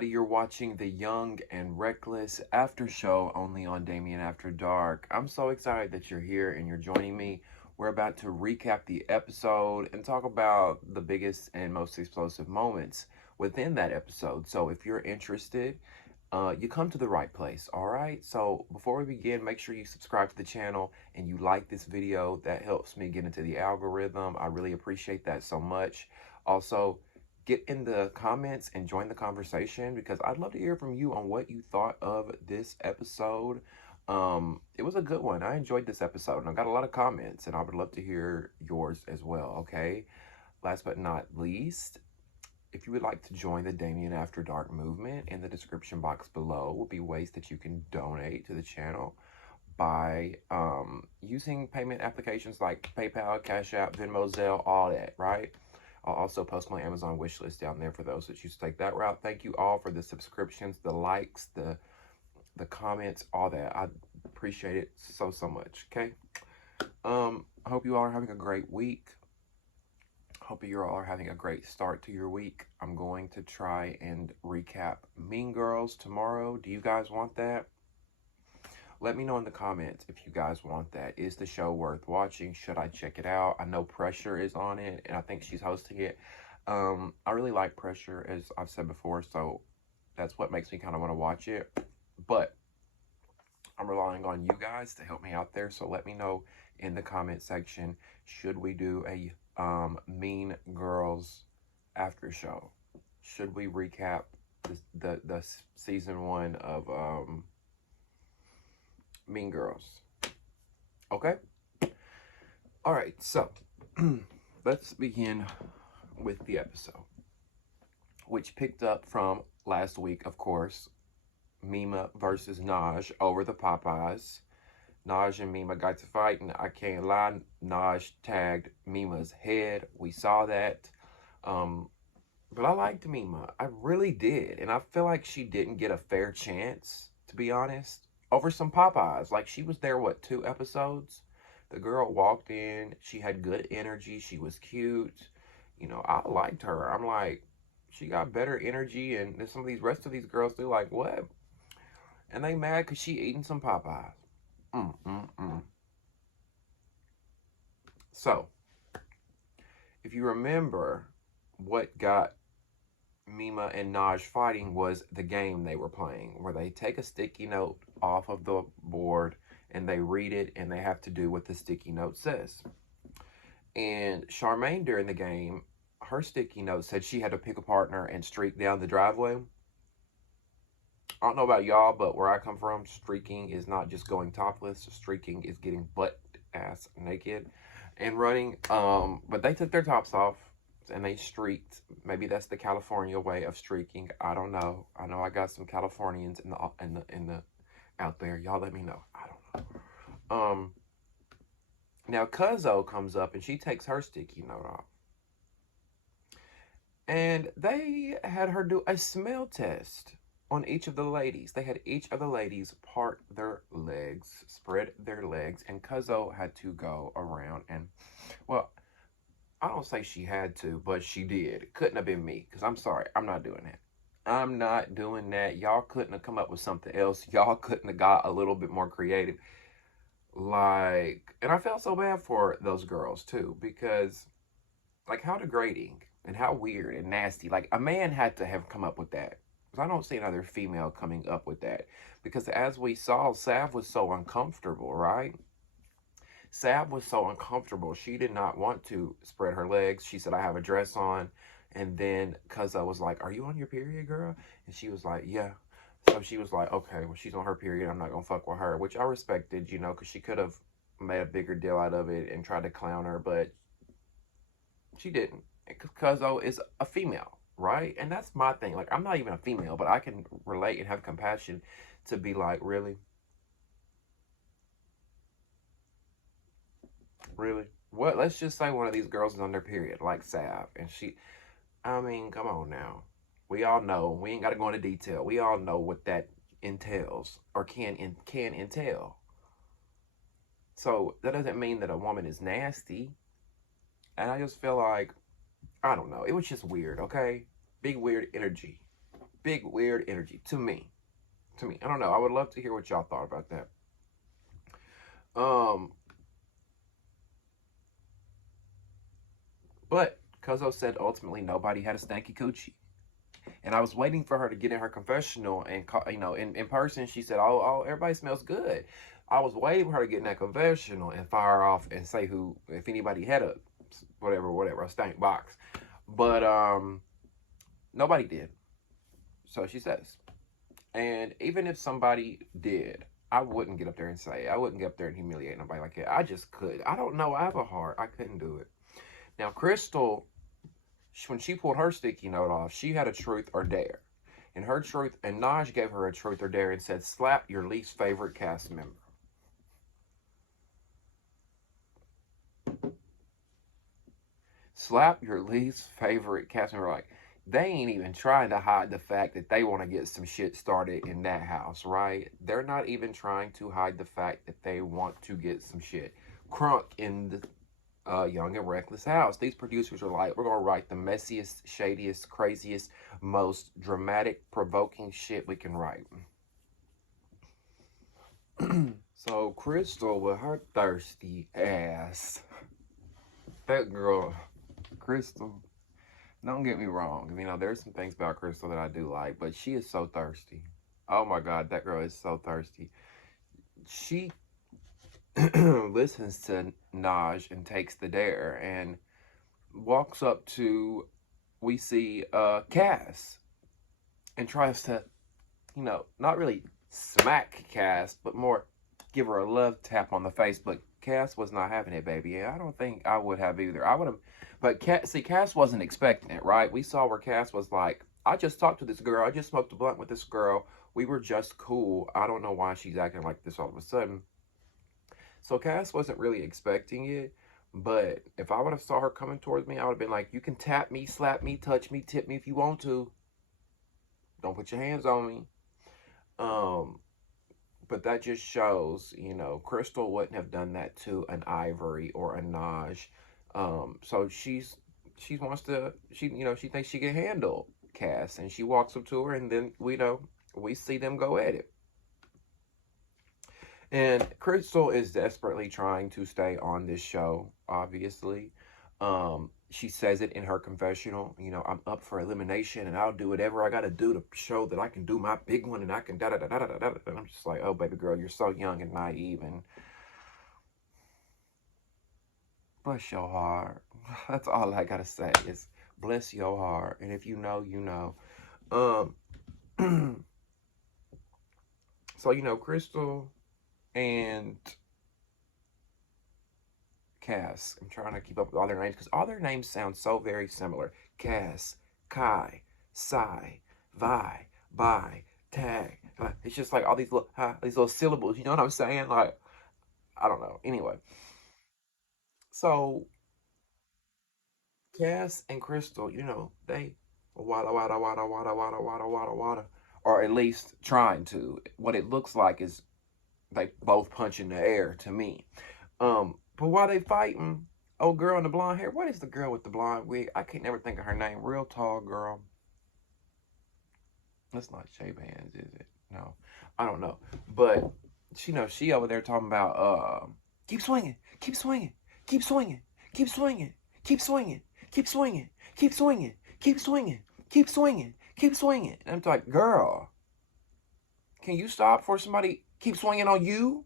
You're watching the Young and Reckless After Show only on Damien After Dark. I'm so excited that you're here and you're joining me. We're about to recap the episode and talk about the biggest and most explosive moments within that episode. So if you're interested, you come to the right place, all right? So before we begin, make sure you subscribe to the channel and you like this video. That helps me get into the algorithm. I really appreciate that so much. Also, get in the comments and join the conversation because I'd love to hear from you on what you thought of this episode. It was a good one. I enjoyed this episode and I got a lot of comments and I would love to hear yours as well, okay? Last but not least, if you would like to join the Damien After Dark movement, in the description box below will be ways that you can donate to the channel by using payment applications like PayPal, Cash App, Venmo, Zelle, all that, right? I'll also post my Amazon wish list down there for those that choose to take that route. Thank you all for the subscriptions, the likes, the comments, all that. I appreciate it so much, okay? I hope you all are having a great week. Hope you all are having a great start to your week. I'm going to try and recap Mean Girls tomorrow. Do you guys want that? Let me know in the comments if you guys want that. Is the show worth watching? Should I check it out? I know Pressure is on it, and I think she's hosting it. I really like Pressure, as I've said before, so that's what makes me kind of want to watch it. But I'm relying on you guys to help me out there, so let me know in the comment section, should we do a Mean Girls after show? Should we recap the season 1 of Mean Girls? Okay. All right, so let's begin with the episode, which picked up from last week, of course. Mima versus Naj over the Popeyes. Naj and Mima got to fight, and I can't lie, Naj tagged Mima's head. We saw that. But I liked Mima. I really did. And I feel like she didn't get a fair chance, to be honest, over some Popeyes. Like, she was there, what, 2 episodes? The girl walked in. She had good energy. She was cute. You know, I liked her. I'm like, she got better energy. And some of these rest of these girls, they're like, what? And they mad because she eating some Popeyes. So, if you remember, what got Mima and Naj fighting was the game they were playing, where they take a sticky note off of the board and they read it and they have to do what the sticky note says. And Charmaine, during the game, her sticky note said she had to pick a partner and streak down the driveway. I don't know about y'all, but where I come from, streaking is not just going topless. Streaking is getting butt ass naked and running. But they took their tops off and they streaked. Maybe that's the California way of streaking. I don't know. I know I got some Californians in the out there. Y'all let me know. I don't know. Now Cuzzo comes up and she takes her sticky note off. And they had her do a smell test on each of the ladies. They had each of the ladies part their legs, spread their legs, and Cuzzo had to go around and, well, I don't say she had to, but she did. It couldn't have been me, because I'm sorry, I'm not doing that. I'm not doing that. Y'all couldn't have come up with something else. Y'all couldn't have got a little bit more creative. Like, and I felt so bad for those girls, too, because, like, how degrading and how weird and nasty. Like, a man had to have come up with that. Because I don't see another female coming up with that. Because as we saw, Sav was so uncomfortable, right? Sav was so uncomfortable. She did not want to spread her legs. She said, I have a dress on. And then Cuzzo was like, are you on your period, girl? And she was like, yeah. So she was like, okay, well, she's on her period. I'm not going to fuck with her. Which I respected, you know, because she could have made a bigger deal out of it and tried to clown her. But she didn't. Cuzzo is a female, right? And that's my thing. Like, I'm not even a female, but I can relate and have compassion to be like, really? Really? What? Let's just say one of these girls is on their period, like Sav, and she. I mean, come on now. We all know. We ain't got to go into detail. We all know what that entails or can entail. So that doesn't mean that a woman is nasty. And I just feel like I don't know. It was just weird. Okay, big weird energy. Big weird energy to me. To me, I don't know. I would love to hear what y'all thought about that. Um, but Kozo said ultimately nobody had a stanky coochie. And I was waiting for her to get in her confessional and, in person, she said, oh, everybody smells good. I was waiting for her to get in that confessional and fire off and say if anybody had a, whatever, a stank box. But, nobody did. So she says. And even if somebody did, I wouldn't get up there and say it. I wouldn't get up there and humiliate nobody like that. I just could. I don't know. I have a heart. I couldn't do it. Now, Crystal, when she pulled her sticky note off, she had a truth or dare. And her truth, and Naj gave her a truth or dare and said, slap your least favorite cast member. Slap your least favorite cast member. Like, they ain't even trying to hide the fact that they want to get some shit started in that house, right? They're not even trying to hide the fact that they want to get some shit crunk in the Young and Reckless house. These producers are like, we're going to write the messiest, shadiest, craziest, most dramatic, provoking shit we can write. So Crystal with her thirsty ass. That girl, Crystal, don't get me wrong. You know, there's some things about Crystal that I do like, but she is so thirsty. Oh my God, that girl is so thirsty. She listens to Naj and takes the dare and walks up to, we see Cass, and tries to, not really smack Cass, but more give her a love tap on the face. But Cass was not having it, baby. And I don't think I would have either. I would have, but Cass wasn't expecting it, right? We saw where Cass was like, I just talked to this girl. I just smoked a blunt with this girl. We were just cool. I don't know why she's acting like this all of a sudden. So Cass wasn't really expecting it. But if I would have saw her coming towards me, I would have been like, you can tap me, slap me, touch me, tip me if you want to. Don't put your hands on me. But that just shows, Crystal wouldn't have done that to an Ivory or a Naj. So she thinks she can handle Cass, and she walks up to her, and then we see them go at it. And Crystal is desperately trying to stay on this show, obviously. She says it in her confessional, I'm up for elimination and I'll do whatever I got to do to show that I can do my big one and I can da-da-da-da-da-da. And I'm just like, oh, baby girl, you're so young and naive and bless your heart. That's all I got to say is bless your heart. And if you know, you know. So, Crystal and Cass. I'm trying to keep up with all their names because all their names sound so very similar. Cass, Kai, Sai, Vi, Bai, Tag. It's just like all these little syllables. You know what I'm saying? Like, I don't know. Anyway, so Cass and Crystal, they wada wada wada wada wada wada wada wada, or at least trying to. What it looks like is they both punch in the air to me. But while they fighting, old girl in the blonde hair, what is the girl with the blonde wig? I can't never think of her name. Real tall girl. That's not Shay Bands, is it? No, I don't know. But she over there talking about keep swinging, keep swinging, keep swinging, keep swinging, keep swinging, keep swinging, keep swinging, keep swinging, keep swinging, keep swinging. And I'm like, girl, can you stop for somebody keep swinging on you?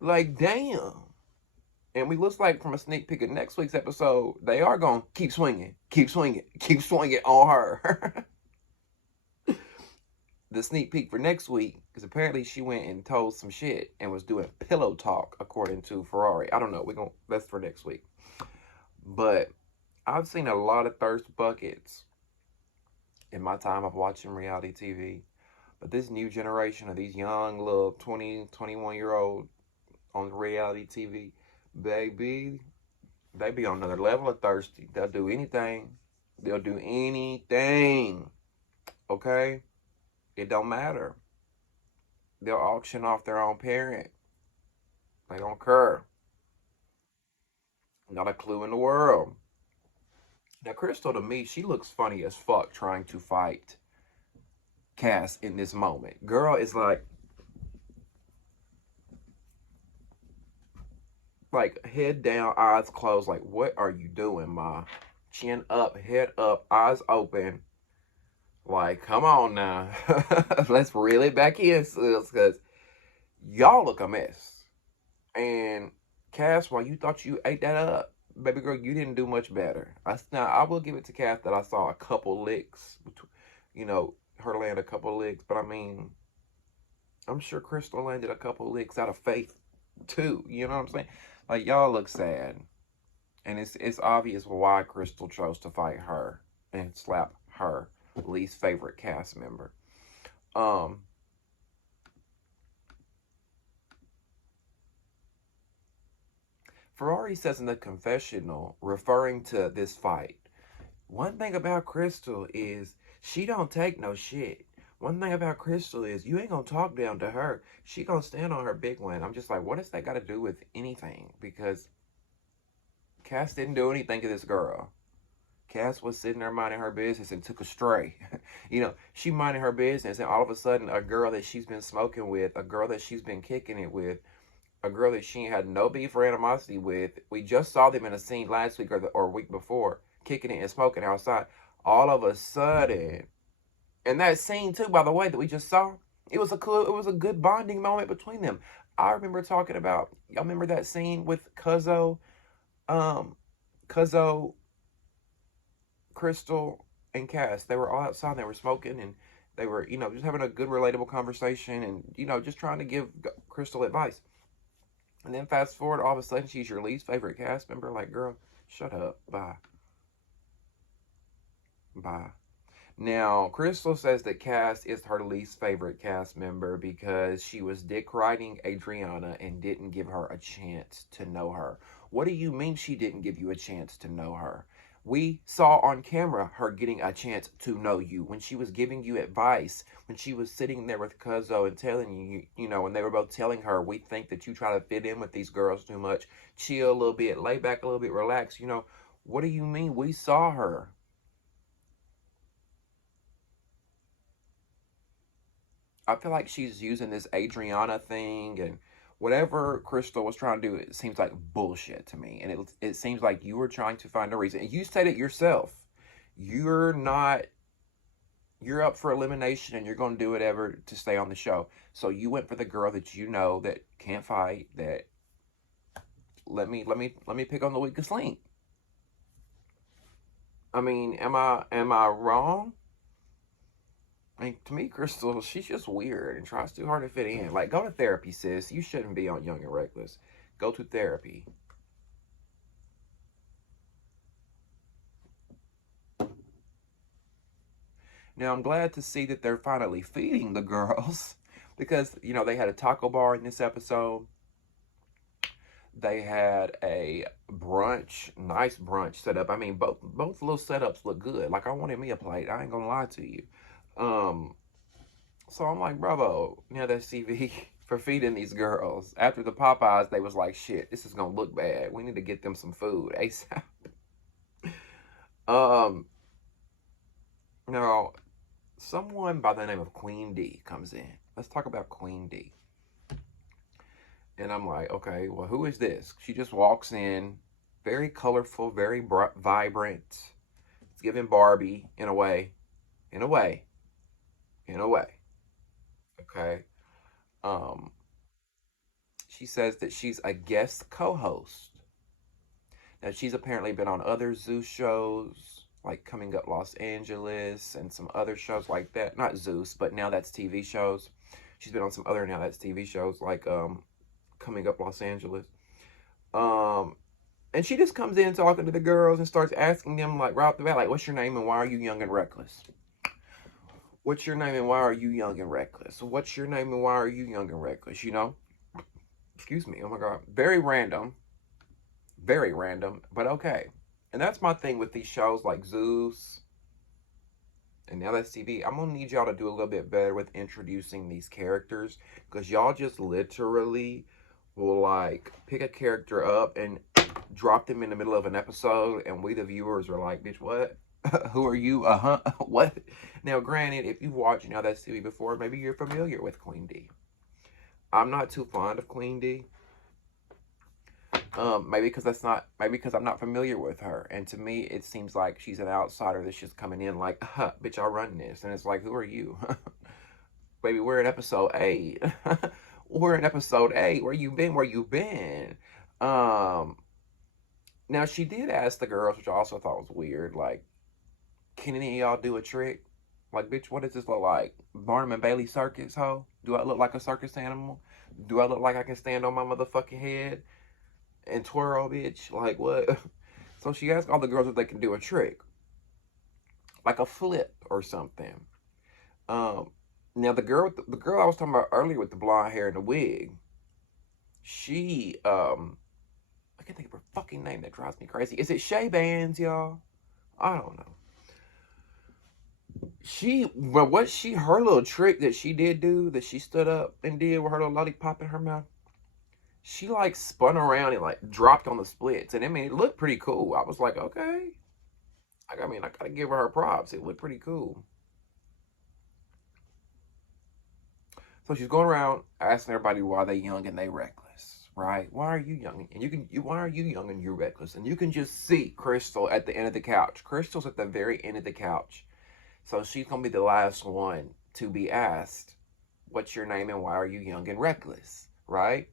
Like, damn. And we looks like from a sneak peek of next week's episode, they are going to keep swinging on her. The sneak peek for next week, because apparently she went and told some shit and was doing pillow talk, according to Ferrari. I don't know. That's for next week. But I've seen a lot of thirst buckets in my time of watching reality TV. But this new generation of these young little 20, 21-year-old on reality TV, baby, They be on another level of thirsty. They'll do anything. They'll do anything. Okay? It don't matter. They'll auction off their own parent. They don't care. Not a clue in the world. Now, Crystal, to me, she looks funny as fuck trying to fight Cass in this moment. Girl is like head down, eyes closed. Like, what are you doing, ma? Chin up, head up, eyes open. Like, come on now. Let's reel it back in, sis, because y'all look a mess. And Cass, while you thought you ate that up, baby girl, you didn't do much better. Now, I will give it to Cass that I saw a couple licks, her land a couple licks, but I mean, I'm sure Crystal landed a couple licks out of faith too. You know what I'm saying? Like, y'all look sad, and it's obvious why Crystal chose to fight her and slap her least favorite cast member. Ferrari says in the confessional, referring to this fight, one thing about Crystal is she don't take no shit. One thing about Crystal is you ain't gonna talk down to her. She gonna stand on her big one. I'm just like, what does that got to do with anything? Because Cass didn't do anything to this girl. Cass was sitting there minding her business and took a stray. She minding her business, and all of a sudden, a girl that she's been smoking with, a girl that she's been kicking it with, a girl that she had no beef or animosity with. We just saw them in a scene last week or week before, kicking it and smoking outside. All of a sudden, and that scene too, by the way, that we just saw, it was a good bonding moment between them. I remember talking about, y'all remember that scene with Cuzzo, Crystal, and Cass. They were all outside, they were smoking, and they were, just having a good, relatable conversation, and, just trying to give Crystal advice. And then fast forward, all of a sudden, she's your least favorite cast member. Like, girl, shut up. Bye. Bye. Now, Crystal says that Cass is her least favorite cast member because she was dick riding Adriana and didn't give her a chance to know her. What do you mean she didn't give you a chance to know her? We saw on camera her getting a chance to know you when she was giving you advice, when she was sitting there with Cuzzo and telling you, when they were both telling her, we think that you try to fit in with these girls too much. Chill a little bit, lay back a little bit, relax. What do you mean? We saw her. I feel like she's using this Adriana thing, and whatever Crystal was trying to do, it seems like bullshit to me. And it seems like you were trying to find a reason. And you said it yourself. You're up for elimination, and you're going to do whatever to stay on the show. So you went for the girl that you know that can't fight, that let me pick on the weakest link. I mean, am I wrong? I mean, to me, Crystal, she's just weird and tries too hard to fit in. Like, go to therapy, sis. You shouldn't be on Young and Reckless. Go to therapy. Now, I'm glad to see that they're finally feeding the girls because, they had a taco bar in this episode. They had a brunch, nice brunch set up. I mean, both little setups look good. Like, I wanted me a plate. I ain't gonna lie to you. So I'm like, bravo, that's CV for feeding these girls. After the Popeyes, they was like, shit, this is gonna look bad. We need to get them some food ASAP. Now, someone by the name of Queen D comes in. Let's talk about Queen D. And I'm like, okay, well, who is this? She just walks in, very colorful, very vibrant. It's giving Barbie in a way. Okay. She says that she's a guest co-host. Now, she's apparently been on other Zeus shows, like Coming Up Los Angeles and some other shows like that. Not Zeus, but Now That's TV shows. She's been on some other Now That's TV shows, like Coming Up Los Angeles. And she just comes in talking to the girls and starts asking them, like, right off the bat, like, what's your name and why are you young and reckless? What's your name and why are you young and reckless? What's your name and why are you young and reckless? Excuse me. Oh my God. Very random. Very random, but okay. And that's my thing with these shows like Zeus and now that's TV. I'm gonna need y'all to do a little bit better with introducing these characters because y'all just literally will like pick a character up and drop them in the middle of an episode, and we the viewers are like, "Bitch, what? Who are you? What?" Now, granted, if you've watched Now That's TV before, maybe you're familiar with Queen D. I'm not too fond of Queen D. Maybe because I'm not familiar with her, and to me, it seems like she's an outsider that's just coming in like, "Bitch, I run this," and it's like, "Who are you?" Baby, we're in episode 8. We're in episode 8. Where you been? Where you been? Um, Now she did ask the girls, which I also thought was weird, like, "Can any of y'all do a trick?" Like, bitch, what does this look like? Barnum and Bailey circus, ho? Do I look like a circus animal? Do I look like I can stand on my motherfucking head and twirl, bitch? Like, what? So she asked all the girls if they can do a trick, like a flip or something. Um, Now the girl I was talking about earlier with the blonde hair and the wig, she I can't think of her fucking name. That drives me crazy. Is it Shay Bands, y'all? I don't know. Her little trick that she did do, that she stood up and did with her little lollipop in her mouth, she like spun around and like dropped on the splits. And I mean, it looked pretty cool. I was like, okay. I mean, I gotta give her props. It looked pretty cool. So she's going around asking everybody why they young and they reckless, right? Why are you young? And why are you young and you're reckless? And you can just see Crystal at the end of the couch. Crystal's at the very end of the couch. So she's gonna be the last one to be asked, "What's your name and why are you young and reckless?" Right?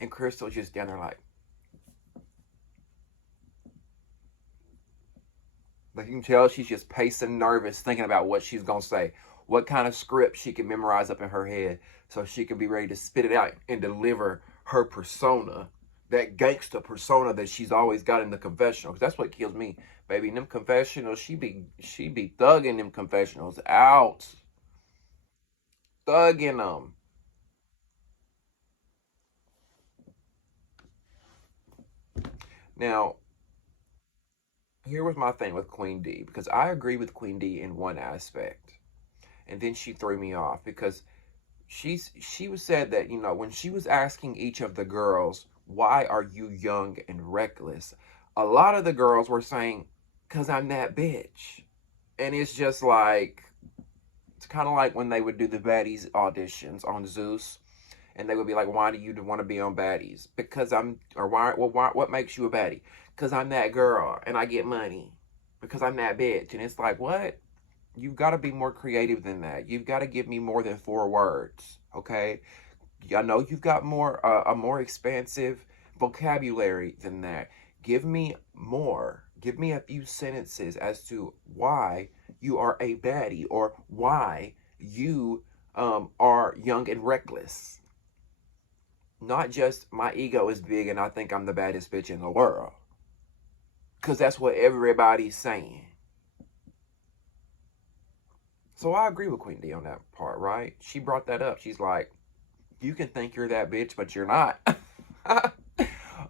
And Crystal's just down there like you can tell she's just pacing, nervous, thinking about what she's gonna say, what kind of script she can memorize up in her head, so she can be ready to spit it out and deliver her persona, that gangster persona that she's always got in the confessional. Cause that's what kills me, baby. In them confessionals, she be thugging them confessionals out, thugging them. Now, here was my thing with Queen D, because I agree with Queen D in one aspect, and then she threw me off because she was said that, you know, when she was asking each of the girls, "Why are you young and reckless?" a lot of the girls were saying, "Cause I'm that bitch." And it's just like, it's kind of like when they would do the baddies auditions on Zeus, and they would be like, "Why do you want to be on baddies?" "Because I'm," or why, what makes you a baddie?" "Because I'm that girl and I get money." "Because I'm that bitch." And it's like, what? You've got to be more creative than that. You've got to give me more than 4 words, okay? I know you've got a more expansive vocabulary than that. Give me more. Give me a few sentences as to why you are a baddie, or why you are young and reckless. Not just, "My ego is big and I think I'm the baddest bitch in the world." Because that's what everybody's saying. So I agree with Queen D on that part, right? She brought that up. She's like, "You can think you're that bitch, but you're not."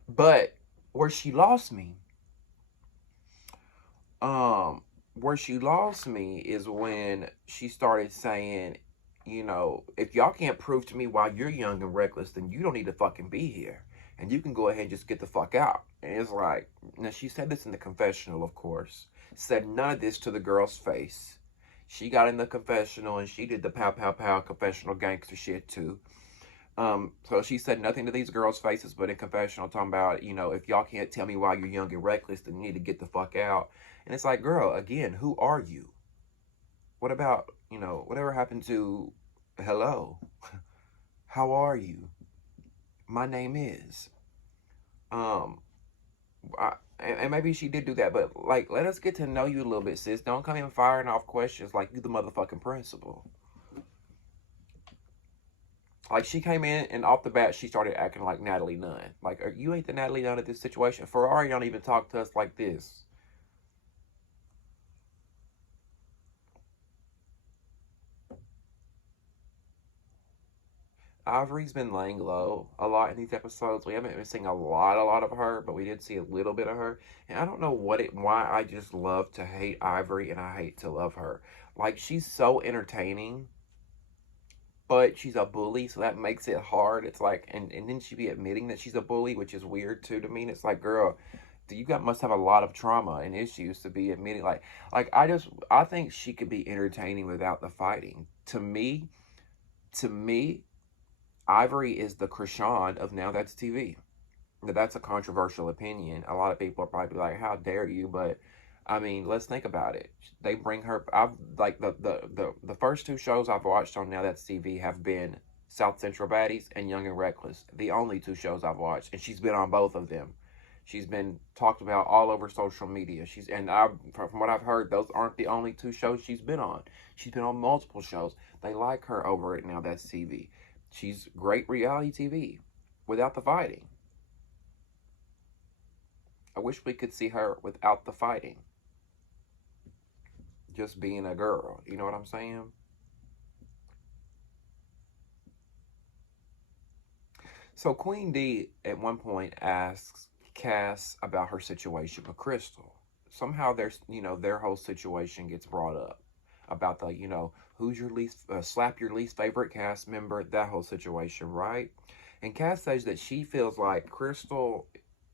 But where she lost me, um, where she lost me is when she started saying, you know, "If y'all can't prove to me why you're young and reckless, then you don't need to fucking be here. And you can go ahead and just get the fuck out." And it's like, now she said this in the confessional, of course. Said none of this to the girl's face. She got in the confessional and she did the pow pow pow confessional gangster shit too. So she said nothing to these girls' faces, but in confessional, talking about, you know, "If y'all can't tell me why you're young and reckless, then you need to get the fuck out." And it's like, girl, again, who are you? What about, you know, whatever happened to hello? How are you? My name is. Um, and maybe she did do that, but like, let us get to know you a little bit, sis. Don't come in firing off questions like you the motherfucking principal. Like, she came in and off the bat, she started acting like Natalie Nunn. Like, you ain't the Natalie Nunn of this situation. Ferrari don't even talk to us like this. Ivory's been laying low a lot in these episodes. We haven't been seeing a lot of her, but we did see a little bit of her. And I don't know why I just love to hate Ivory and I hate to love her. Like, she's so entertaining, but she's a bully, so that makes it hard. It's like, and then she be admitting that she's a bully, which is weird too to me. And it's like, girl, must have a lot of trauma and issues to be admitting. Like I think she could be entertaining without the fighting. To me, Ivory is the Krishan of Now That's TV. Now, that's a controversial opinion. A lot of people are probably like, "How dare you?" But I mean, let's think about it. They bring her. I've like the first two shows I've watched on Now That's TV have been South Central Baddies and Young and Reckless. The only two shows I've watched, and she's been on both of them. She's been talked about all over social media. From what I've heard, those aren't the only two shows she's been on. She's been on multiple shows. They like her over at Now That's TV. She's great reality TV without the fighting. I wish we could see her without the fighting. Just being a girl. You know what I'm saying? So Queen D at one point asks Cass about her situation with Crystal. Somehow their whole situation gets brought up about who's your slap your least favorite cast member, that whole situation, right? And Cass says that she feels like Crystal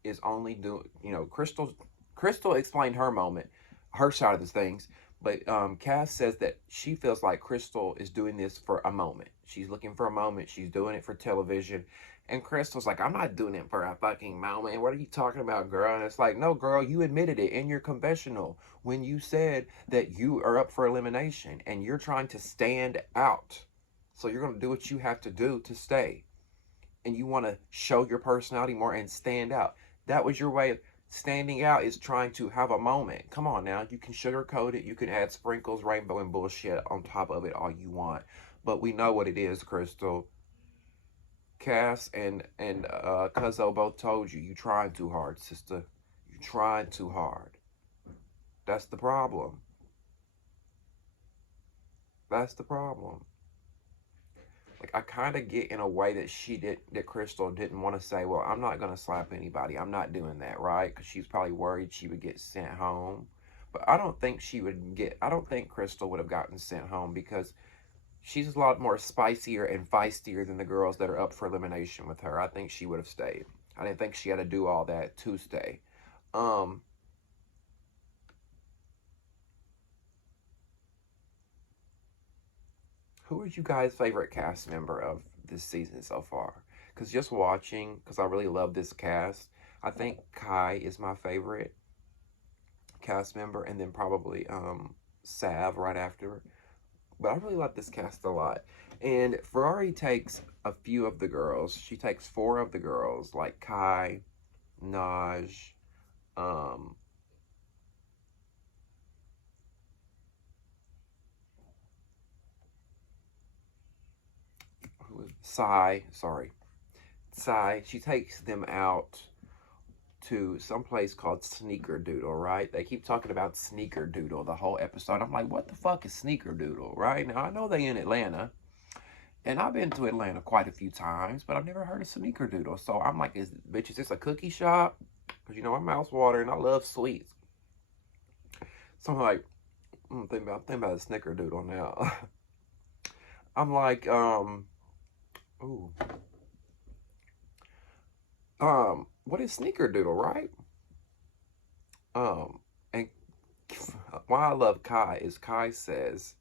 is only doing, Crystal explained her moment, her side of the things, but Cass says that she feels like Crystal is doing this for a moment. She's looking for a moment. She's doing it for television. And Crystal's like, I'm not doing it for a fucking moment. What are you talking about, girl? And it's like, no, girl, you admitted it in your confessional when you said that you are up for elimination and you're trying to stand out. So you're going to do what you have to do to stay. And you want to show your personality more and stand out. That was your way of standing out, is trying to have a moment. Come on now. You can sugarcoat it. You can add sprinkles, rainbow, and bullshit on top of it all you want. But we know what it is, Crystal. Cass and Cuzzo both told you, you trying too hard, sister. You trying too hard. That's the problem. That's the problem. Like, I kind of get in a way that Crystal didn't want to say, well, I'm not going to slap anybody. I'm not doing that, right? Because she's probably worried she would get sent home. But I don't think Crystal would have gotten sent home because she's a lot more spicier and feistier than the girls that are up for elimination with her. I think she would have stayed. I didn't think she had to do all that to stay. Who is you guys' favorite cast member of this season so far? Because just watching, because I really love this cast, I think Kai is my favorite cast member, and then probably Sav right after. But I really like this cast a lot. And Ferrari takes a few of the girls. She takes 4 of the girls, like Kai, Naj, Sai. She takes them out to some place called Sneaker Doodle, right? They keep talking about Sneaker Doodle the whole episode. I'm like, what the fuck is Sneaker Doodle, right? Now, I know they in Atlanta, and I've been to Atlanta quite a few times, but I've never heard of Sneaker Doodle. So I'm like, is this a cookie shop? Because, my mouth's watering, and I love sweets. So I'm like, I'm thinking about a Snicker Doodle now. I'm like, what is Sneaker Doodle, right? And why I love Kai is Kai says,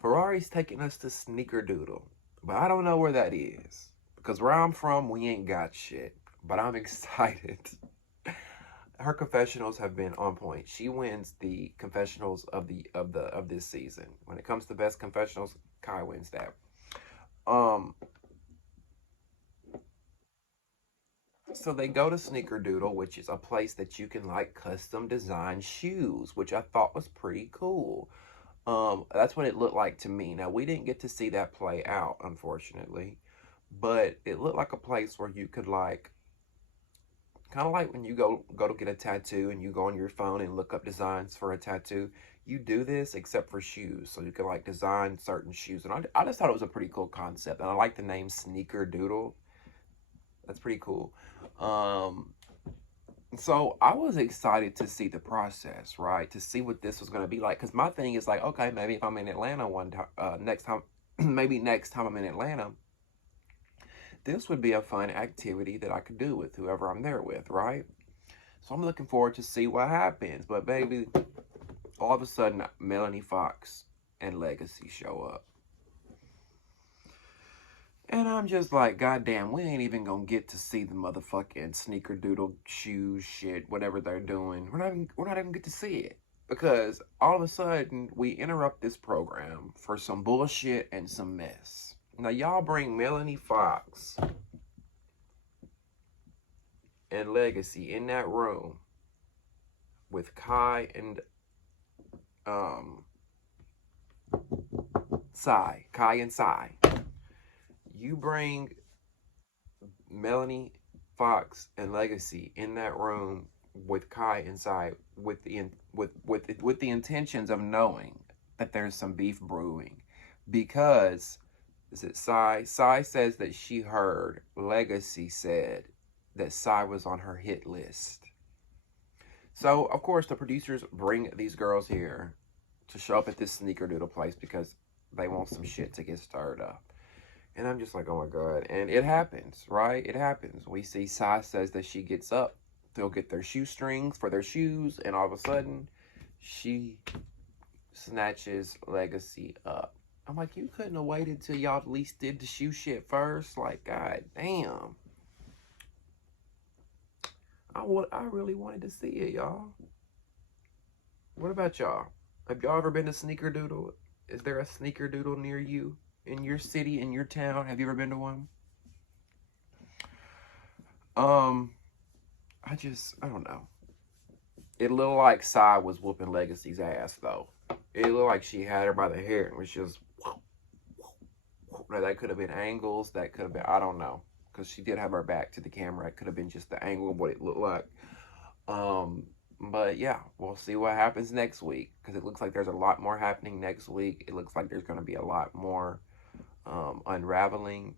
Ferrari's taking us to Sneaker Doodle, but I don't know where that is, because where I'm from, we ain't got shit, but I'm excited. Her confessionals have been on point. She wins the confessionals of this season. When it comes to best confessionals, Kai wins that. So they go to Sneaker Doodle, which is a place that you can custom design shoes, which I thought was pretty cool. That's what it looked like to me. Now, we didn't get to see that play out, unfortunately, but it looked like a place where you could Kind of like when you go to get a tattoo and you go on your phone and look up designs for a tattoo. You do this except for shoes, so you can like design certain shoes. And I just thought it was a pretty cool concept, and I like the name Sneaker Doodle. That's pretty cool. So I was excited to see the process, right? To see what this was going to be like. Because my thing is like, okay, maybe if I'm in Atlanta next time, maybe next time I'm in Atlanta, this would be a fun activity that I could do with whoever I'm there with, right? So I'm looking forward to see what happens. But baby, all of a sudden, Melanie Fox and Legacy show up. And I'm just like, goddamn, we ain't even gonna get to see the motherfucking sneaker doodle shoes shit, whatever they're doing. We're not even get to see it. Because all of a sudden, we interrupt this program for some bullshit and some mess. Now, y'all bring Melanie Fox and Legacy in that room with Kai and Kai and Sai. You bring Melanie Fox and Legacy in that room with Kai inside with the intentions of knowing that there's some beef brewing, because is it Sai says that she heard Legacy said that Sai was on her hit list. So of course the producers bring these girls here to show up at this sneaker doodle place because they want some shit to get stirred up. And I'm just like, oh my God. And it happens, right? It happens. We see Sai says that she gets up. They'll get their shoestrings for their shoes. And all of a sudden, she snatches Legacy up. I'm like, you couldn't have waited till y'all at least did the shoe shit first? Like, God damn. I really wanted to see it, y'all. What about y'all? Have y'all ever been to Sneaker Doodle? Is there a Sneaker Doodle near you? In your city, in your town? Have you ever been to one? I don't know. It looked like Sai was whooping Legacy's ass, though. It looked like she had her by the hair and was just... That could have been angles. That could have been... I don't know. Because she did have her back to the camera. It could have been just the angle of what it looked like. But yeah, we'll see what happens next week. Because it looks like there's a lot more happening next week. It looks like there's going to be a lot more... unraveling.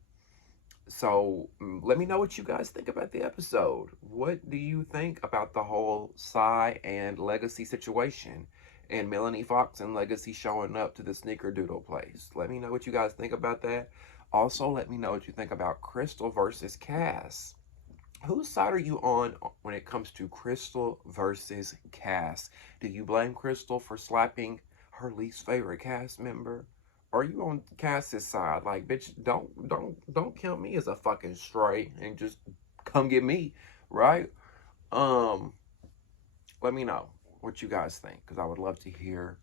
So let me know what you guys think about the episode. What do you think about the whole Sai and Legacy situation and Melanie Fox and Legacy showing up to the sneaker doodle place? Let me know what you guys think about that. Also, let me know what you think about Crystal versus Cass. Whose side are you on when it comes to Crystal versus Cass? Do you blame Crystal for slapping her least favorite cast member? Are you on Cass's side? Like, bitch, don't count me as a fucking stray and just come get me, right? Let me know what you guys think, because I would love to hear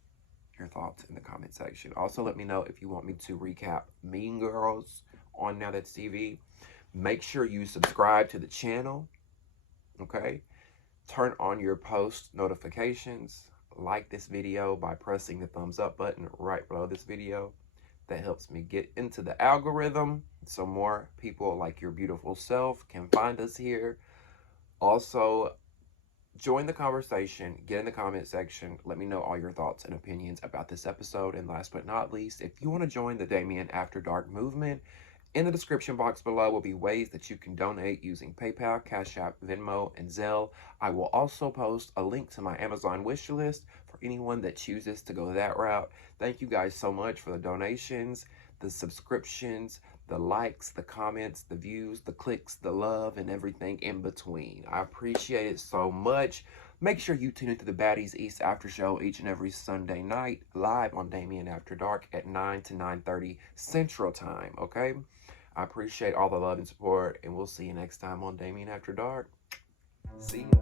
your thoughts in the comment section. Also, let me know if you want me to recap Mean Girls on Now That's TV. Make sure you subscribe to the channel, okay? Turn on your post notifications. Like this video by pressing the thumbs up button right below this video. That helps me get into the algorithm so more people like your beautiful self can find us here. Also, join the conversation, get in the comment section, let me know all your thoughts and opinions about this episode. And last but not least, if you want to join the Damien After Dark movement, in the description box below will be ways that you can donate using PayPal, Cash App, Venmo, and Zelle. I will also post a link to my Amazon wish list for anyone that chooses to go that route. Thank you guys so much for the donations, the subscriptions, the likes, the comments, the views, the clicks, the love, and everything in between. I appreciate it so much. Make sure you tune into the Baddies East After Show each and every Sunday night, live on Damien After Dark at 9 to 9:30 Central Time, okay? I appreciate all the love and support, and we'll see you next time on Damien After Dark. See ya.